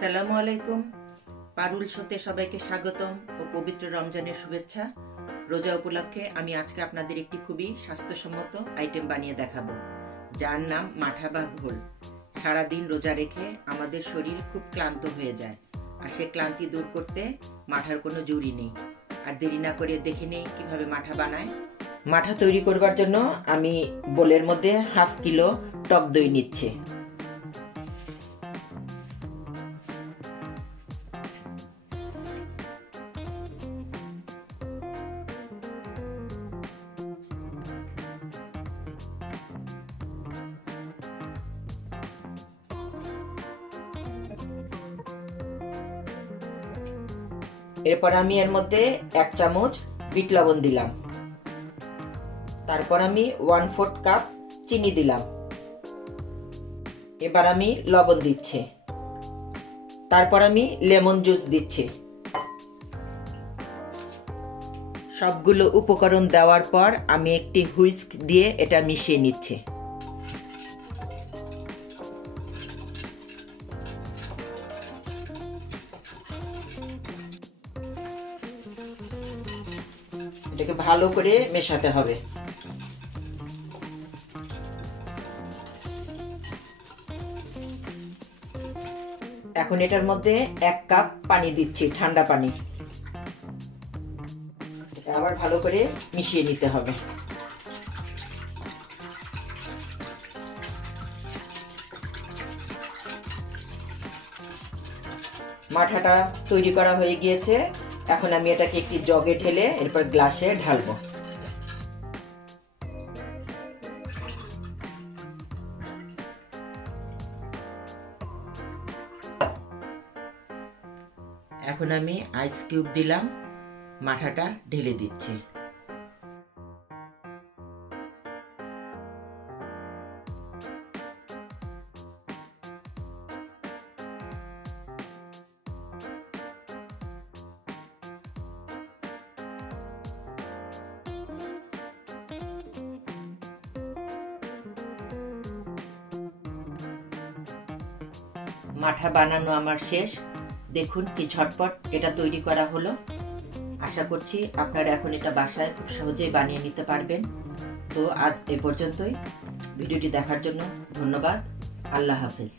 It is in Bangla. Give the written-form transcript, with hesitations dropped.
আসসালামু আলাইকুম। পারুল শোতে সবাইকে স্বাগতম ও পবিত্র রমজানের শুভেচ্ছা। রোজা উপলক্ষে আমি আজকে আপনাদের একটি খুবই স্বাস্থ্যসম্মত আইটেম বানিয়ে দেখাবো, যার নাম মাঠা বা ঘোল। সারাদিন রোজা রেখে আমাদের শরীর খুব ক্লান্ত হয়ে যায়, আর সে ক্লান্তি দূর করতে মাঠার কোনো জুড়ি নেই। আর দেরি না করে দেখে নেই কিভাবে মাঠা বানায়। মাঠা তৈরি করবার জন্য আমি বোলের মধ্যে হাফ কিলো টক দই নিচ্ছি। এরপর আমি এর মধ্যে 1 চামচ বিট লবণ দিলাম। তারপর আমি 1/4 কাপ চিনি দিলাম। এবার আমি লবণ দিচ্ছি। তারপর আমি লেমন জুস দিচ্ছি। সবগুলো উপকরণ দেওয়ার পর আমি একটি হুইস্ক দিয়ে এটা মিশিয়ে নিচ্ছি। এটাকে ভালো করে মেশাতে হবে। এখন এটার মধ্যে 1 কাপ পানি দিচ্ছি, ঠান্ডা পানি। এটা আবার ভালো করে মিশিয়ে নিতে হবে। মাঠাটা তৈরি করা হয়ে গিয়েছে। এখন আমি এটাকে একটি জগে ঢেলে এরপর গ্লাসে ঢালবো। এখন আমি আইস কিউব দিলাম, মাঠাটা ঢেলে দিচ্ছি। মাঠা বানানো আমার শেষ। দেখুন কি ঝটপট এটা তৈরি করা হলো। আশা করছি আপনারা এখন এটা বাসায় খুব সহজেই বানিয়ে নিতে পারবেন। তো আজ এ পর্যন্তই। ভিডিওটি দেখার জন্য ধন্যবাদ। আল্লাহ হাফেজ।